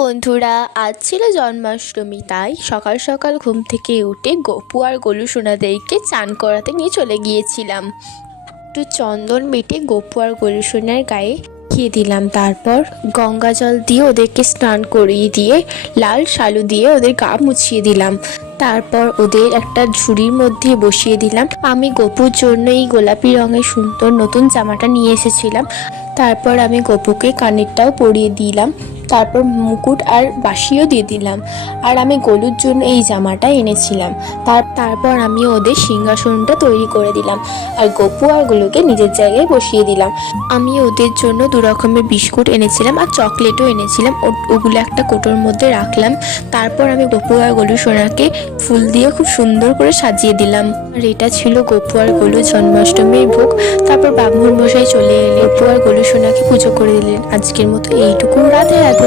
বন্ধুরা, আজ ছিল জন্মাষ্টমী। তাই সকাল সকাল ঘুম থেকে উঠে গপু আর গোলু সোনাদেরকে চান করাতে নিয়ে চলে গিয়েছিলাম। একটু চন্দন বেটে গপু আর গোলু সোনার গায়ে খেয়ে দিলাম। তারপর গঙ্গা জল দিয়ে ওদেরকে স্নান করিয়ে দিয়ে লাল শালু দিয়ে ওদের গা মুছিয়ে দিলাম। তারপর ওদের একটা ঝুড়ির মধ্যে বসিয়ে দিলাম। আমি গপুর জন্য এই গোলাপি রঙের সুন্দর নতুন জামাটা নিয়ে এসেছিলাম। তারপর আমি গপুকে কানেরটাও পরিয়ে দিলাম। তারপর মুকুট আর বাঁশিও দিয়ে দিলাম। আর আমি গোলুর জন্য এই জামাটা এনেছিলাম। তারপর আমি ওদের সিংহাসনটা তৈরি করে দিলাম আর গপু আর গোলুকে নিজের জায়গায় বসিয়ে দিলাম। আমি ওদের জন্য 2 রকমের বিস্কুট এনেছিলাম আর চকলেটও এনেছিলাম। ওগুলো একটা কোটোর মধ্যে রাখলাম। তারপর আমি গপু আর গোলু সোনাকে ফুল দিয়ে খুব সুন্দর করে সাজিয়ে দিলাম। আর এটা ছিল গপু আর গোলুর জন্মাষ্টমীর ভোগ। তারপর ব্রাহ্মণ মশাই চলে এলে গপু আর গোলু সোনাকে পুজো করে দিলেন। আজকের মতো এইটুকু। রাধে রাধে।